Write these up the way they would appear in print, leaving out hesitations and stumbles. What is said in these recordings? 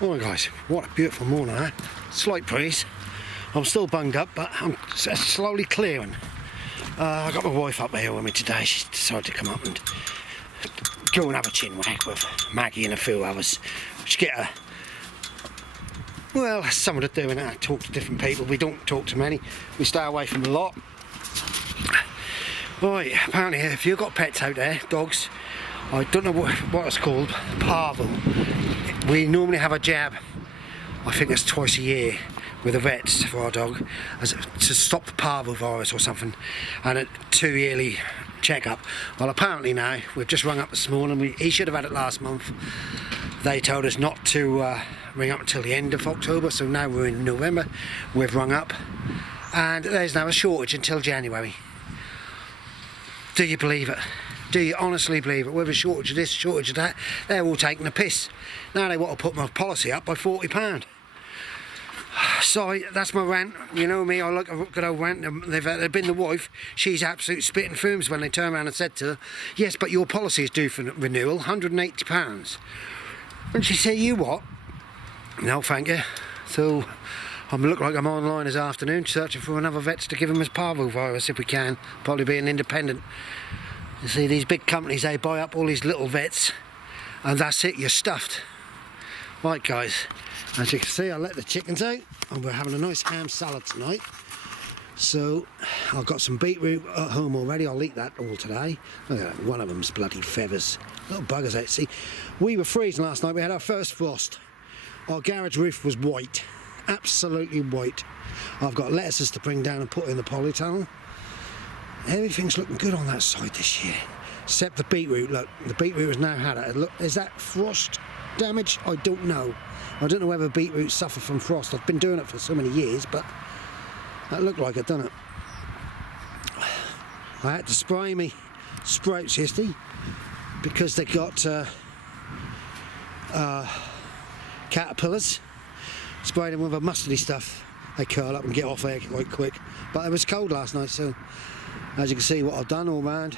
Alright guys, what a beautiful morning, eh? Slight breeze. I'm still bunged up, but I'm slowly clearing. I got my wife up here with me today. She decided to come up and go and have a chin wag with Maggie and a few others. Just get a, well, something to do and talk to different people. We don't talk to many. We stay away from a lot. Right, apparently if you've got pets out there, dogs, I don't know what it's called, parvo. We normally have a jab, I think it's twice a year, with the vets for our dog, to stop the parvovirus or something, and a 2-yearly checkup. Well, apparently now, we've just rung up this morning, he should have had it last month. They told us not to ring up until the end of October, so now we're in November, we've rung up, and there's now a shortage until January. Do you believe it? Do you honestly believe it? With a shortage of this, shortage of that, they're all taking a piss. Now they want to put my policy up by £40. Sorry, that's my rant. You know me, I like a good old rant. They've been the wife. She's absolute spitting fumes when they turned around and said to her, yes, but your policy is due for renewal, £180. And she said, you what? No, thank you. So I look like I'm online this afternoon searching for another vet to give him his parvovirus if we can. Probably be an independent. You see, these big companies, they buy up all these little vets and that's it, you're stuffed. Right guys, as you can see, I let the chickens out and we're having a nice ham salad tonight. So I've got some beetroot at home already. I'll eat that all today. Look at that, one of them's bloody feathers. Little buggers out. See, we were freezing last night. We had our first frost. Our garage roof was white, absolutely white. I've got lettuces to bring down and put in the polytunnel. Everything's looking good on that side this year, except the beetroot. Look, the beetroot has now had it. Look, is that frost damage? I don't know. I don't know whether beetroot suffer from frost. I've been doing it for so many years, but that looked like it, doesn't it? I had to spray me sprouts yesterday because they got caterpillars. Sprayed them with a mustardy stuff. They curl up and get off there quite quick. But it was cold last night, so as you can see what I've done all round.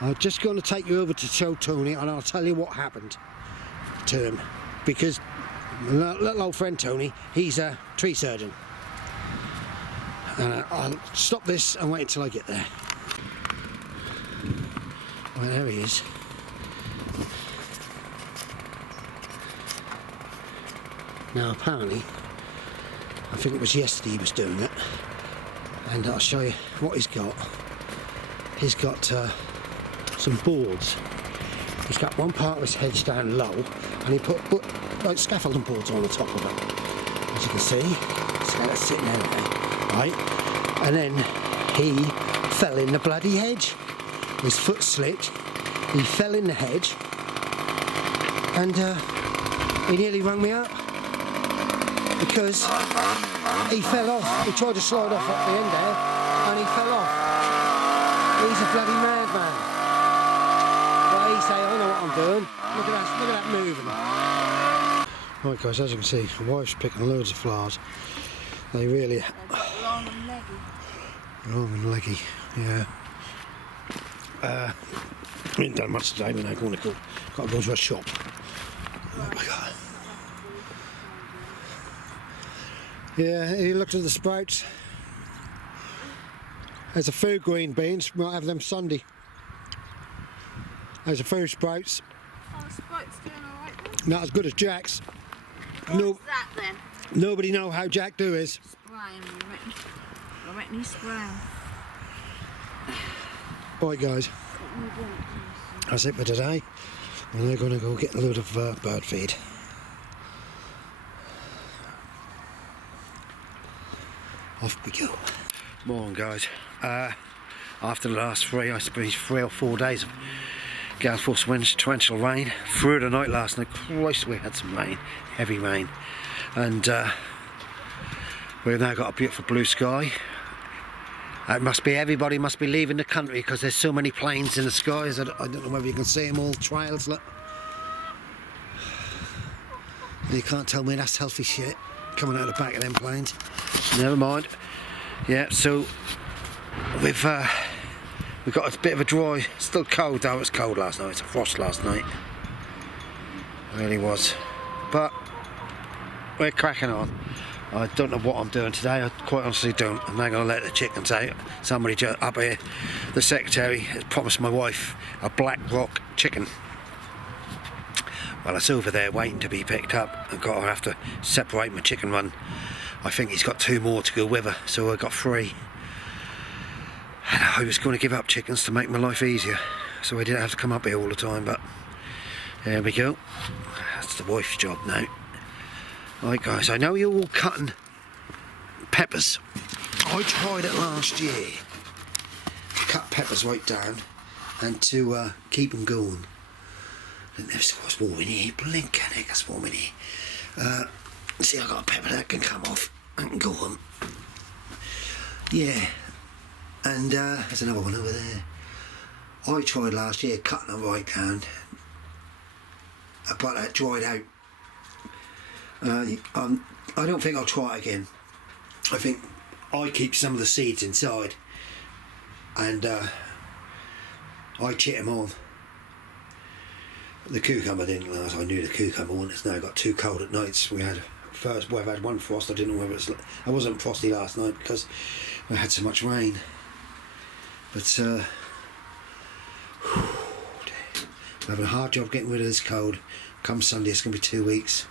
I'm just going to take you over to show Tony and I'll tell you what happened to him. Because my little old friend Tony, he's a tree surgeon. And I'll stop this and wait until I get there. Well, there he is. Now apparently, I think it was yesterday he was doing it, and I'll show you what he's got. He's got some boards. He's got one part of his hedge down low, and he put like scaffolding boards on the top of it. As you can see, so that's sitting there, right? And then he fell in the bloody hedge. His foot slipped, he fell in the hedge, and he nearly rung me up. Because he fell off. He tried to slide off at the end there and he fell off. He's a bloody madman. Well, he say, I know what I'm doing. Look at that moving. Right guys, as you can see, my wife's picking loads of flowers. They really... Long and leggy. Long and leggy, yeah. We haven't done much today, we're now going to go. Got to go to a shop. Oh my God. Yeah, he looked at the sprouts. There's a few green beans, might have them Sunday. There's a few sprouts. Oh, the sprouts doing alright then? Not as good as Jack's. What's that then? Nobody know how Jack do is. Spraying, I reckon he's spraying. Right guys, that's it for today. And they're going to go get a load of bird feed. Off we go. Morning guys. After the last three or 4 days of gale force winds, torrential rain, through the night last night, Christ we had some rain, heavy rain. And we've now got a beautiful blue sky. It must be, everybody must be leaving the country because there's so many planes in the skies. I don't know whether you can see them all, trails, look. You can't tell me that's healthy shit coming out of the back of them planes. Never mind. Yeah, so we've got a bit of a dry, still cold though. It was cold last night. It's a frost last night. It really was. But we're cracking on. I don't know what I'm doing today, I quite honestly don't. I'm now going to let the chickens out. Somebody up here, the secretary, has promised my wife a Black Rock chicken. Well, it's over there waiting to be picked up. I'll have to separate my chicken run. I think he's got 2 more to go with her, so I've got 3. And I was going to give up chickens to make my life easier, so I didn't have to come up here all the time, but there we go. That's the wife's job now. Right guys, I know you're all cutting peppers. I tried it last year. Cut peppers right down and to keep them going. And there's what's warm in here, blinking heck, that's warm in here. See, I got a pepper that can come off and can go on. Yeah, and there's another one over there. I tried last year cutting them right down, but that dried out. I don't think I'll try it again. I think I keep some of the seeds inside and I chit them on. The cucumber didn't last. I knew the cucumber one. It's now got too cold at nights. We've had 1 frost. I didn't know whether it's. I wasn't frosty last night because we had so much rain. But we're having a hard job getting rid of this cold. Come Sunday, it's going to be 2 weeks.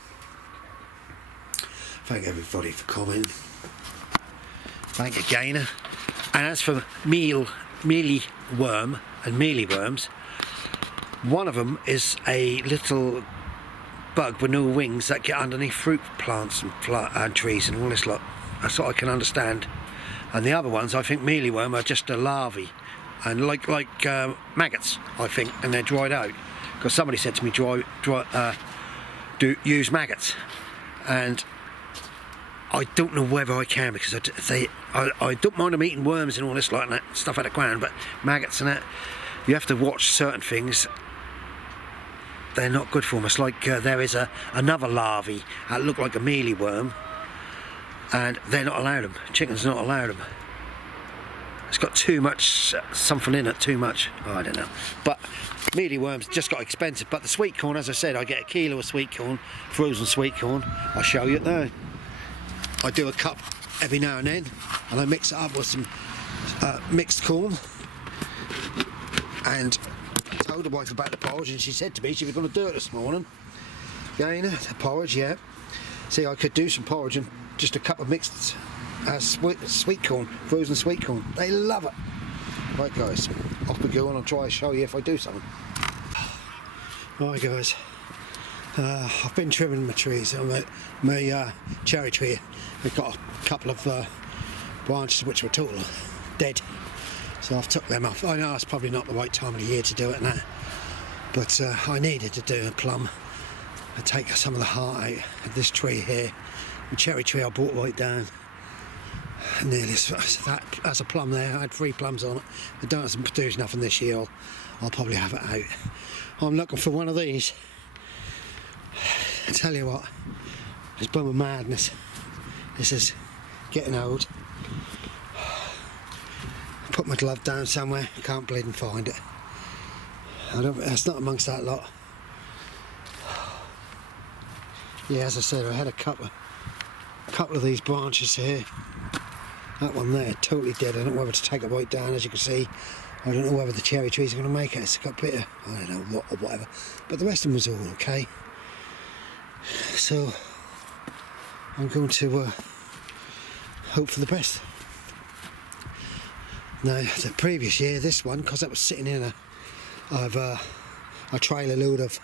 Thank everybody for commenting. Thank you, Gainer. And as for mealy worm and mealy worms, one of them is a little bug with no wings that get underneath fruit plants and trees and all this lot. That's what I can understand. And the other ones, I think mealyworm are just a larvae, and like maggots, I think, and they're dried out. Because somebody said to me, use maggots, and I don't know whether I can, because I don't mind them eating worms and all this like that stuff out of the ground, but maggots and that, you have to watch certain things. They're not good for them. It's like there is another larvae that look like a mealyworm, and they're not allowed them. Chickens are not allowed them. It's got too much something in it, too much. Oh, I don't know. But mealyworms just got expensive. But the sweet corn, as I said, I get a kilo of sweet corn, frozen sweet corn. I'll show you it now. I do a cup every now and then, and I mix it up with some mixed corn. And I told the wife about the porridge, and she said to me she was going to do it this morning. Gainer, the porridge, yeah. See, I could do some porridge and just a cup of mixed sweet corn, frozen sweet corn. They love it. Right guys, off we go, and I'll try to show you if I do something. Right guys, I've been trimming my trees. My cherry tree, we've got a couple of branches which were total dead, so I've took them off. I know it's probably not the right time of the year to do it now, but I needed to do a plum and take some of the heart out of this tree here. The cherry tree I brought right down. Nearly that's a plum there. I had 3 plums on it. It doesn't produce nothing this year. I'll probably have it out. I'm looking for one of these. I tell you what, it's been a madness. This is getting old. Put my glove down somewhere. Can't bleed and find it. It's not amongst that lot. Yeah, as I said, I had a couple of these branches here. That one there, totally dead. I don't know whether to take it right down, as you can see. I don't know whether the cherry trees are going to make it. It's got a bit of, I don't know what or whatever. But the rest of them was all okay. So, I'm going to hope for the best. Now, the previous year, this one, because that was sitting in a trailer load of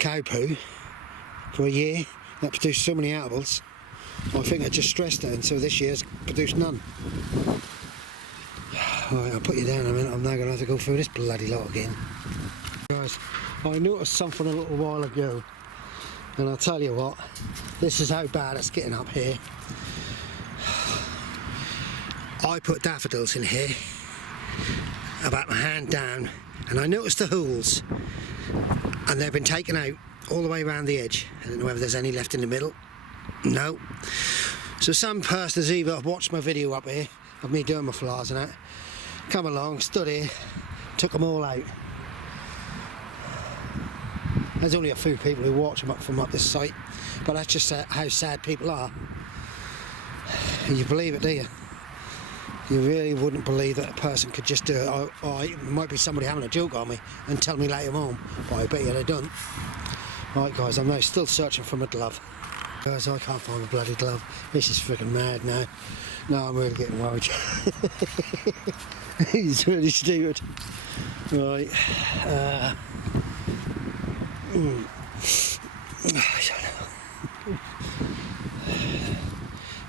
cow poo for a year, that produced so many apples. I think I just stressed it, and so this year's produced none. Alright, I'll put you down a minute. I'm now going to have to go through this bloody lot again. Guys, I noticed something a little while ago, and I'll tell you what, this is how bad it's getting up here. I put daffodils in here, about my hand down, and I noticed the holes, and they've been taken out all the way around the edge. I don't know whether there's any left in the middle. No. So some person has either watched my video up here of me doing my flowers and that, come along, stood here, took them all out. There's only a few people who watch them from up this site, but that's just how sad people are. You believe it, do you? You really wouldn't believe that a person could just do it. Or it might be somebody having a joke on me and tell me later on, but I bet you they don't. Right guys, I'm now still searching for my glove. Guys, I can't find a bloody glove. This is freaking mad now. No, I'm really getting worried. He's really stupid. Right. I don't know.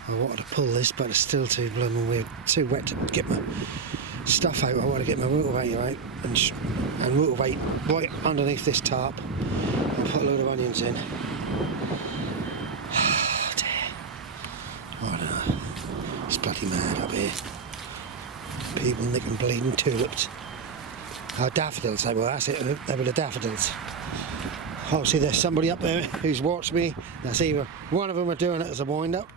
I wanted to pull this, but it's still too blooming weird, too wet to get my stuff out. I want to get my rotavator out and rotovate right underneath this tarp and put a load of onions in. I don't know. It's bloody mad up here. People nicking bleeding tulips. Oh, daffodils they were, that's it, they were the daffodils. Obviously there's somebody up there who's watched me. That's either one of them are doing it as a wind-up.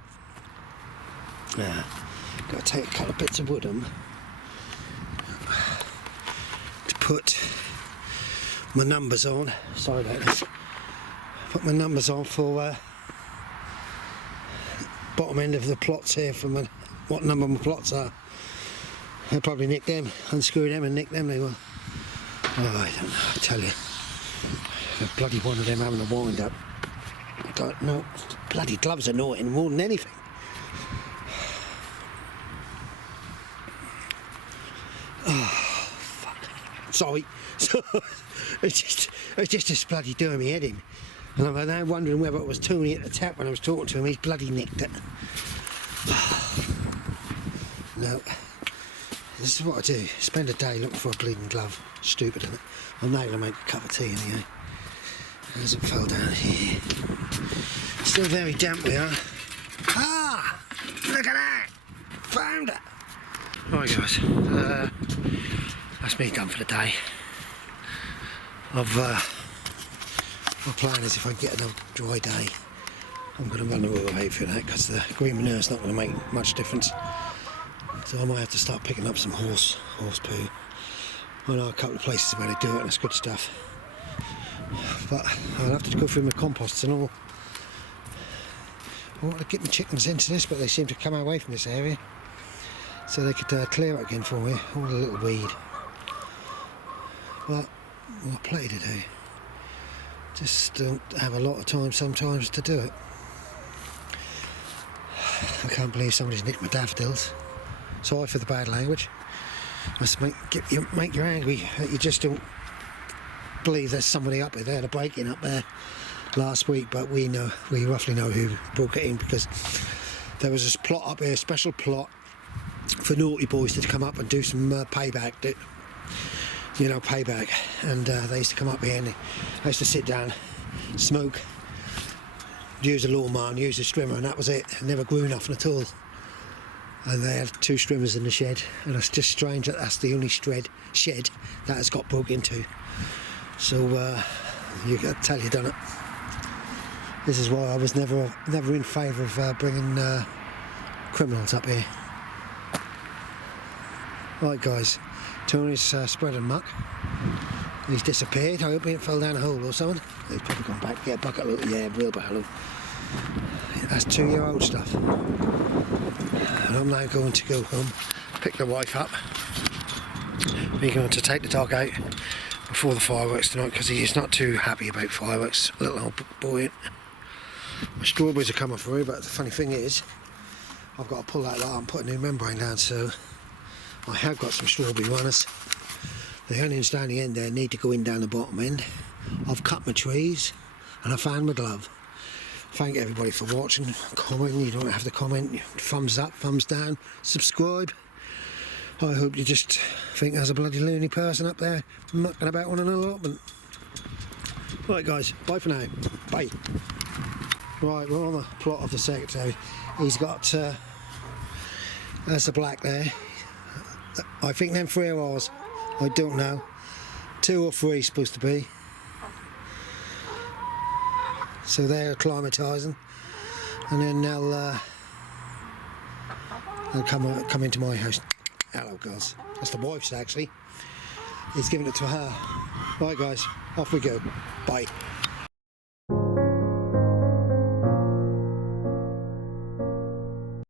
Got to take a couple of bits of wood on to put my numbers on. Sorry about this. Put my numbers on for bottom end of the plots here for what number my plots are. I'll probably nick them, unscrew them and nick them they will. Oh, I don't know, I tell you. The bloody one of them having a wind up. I don't know. Bloody gloves are annoying more than anything. Oh, fuck. Sorry. It's just bloody doing me head in. And I'm now wondering whether it was Tony at the tap when I was talking to him. He's bloody nicked it. No. This is what I do. Spend a day looking for a bleeding glove. Stupid, isn't it? I'm now going to make a cup of tea anyway. It hasn't fell down here. Still very damp we are. Ah! Look at that! Found it! Right guys, that's me done for the day. My plan is if I get another dry day, I'm going to run the rotovate for that because the green manure's not going to make much difference. So I might have to start picking up some horse poo. I know a couple of places where they do it and it's good stuff. But I'll have to go through my composts and all. I want to get my chickens into this, but they seem to come away from this area. So they could clear it again for me, all the little weed. But I've got plenty to do. Just don't have a lot of time sometimes to do it. I can't believe somebody's nicked my daffodils. Sorry for the bad language. Must make you angry. You just don't believe there's somebody up there. They had a break-in up there last week, but we roughly know who broke it in because there was this plot up here, a special plot for naughty boys to come up and do some payback. Payback. And they used to come up here and they used to sit down, smoke, use a lawnmower and use a strimmer, and that was it. It never grew nothing at all. And they had 2 strimmers in the shed, and it's just strange that that's the only shed that has got broke into. So you got to tell you done it. This is why I was never in favour of bringing criminals up here. Right guys, Tony's spreading muck. He's disappeared. I hope he fell down a hole or something. He's probably gone back to get a bucket load. Yeah, wheelbarrow. That's 2-year-old stuff. And I'm now going to go home, pick the wife up. We're going to take the dog out before the fireworks tonight because he is not too happy about fireworks. Little old boy. My strawberries are coming through, but the funny thing is, I've got to pull that out and put a new membrane down, so I have got some strawberry runners. The onions down the end there need to go in down the bottom end. I've cut my trees and I found my glove. Thank everybody for watching, commenting. You don't have to comment. Thumbs up, thumbs down, subscribe. I hope you just think there's a bloody loony person up there mucking about on an allotment. Right guys, bye for now. Bye. Right, we're on the plot of the secretary. He's got, there's the black there. I think them 3 are ours. I don't know. 2 or 3 supposed to be. So they're acclimatising, and then they'll come into my house. Hello, girls. That's the wife's actually. He's giving it to her. Right, guys. Off we go. Bye.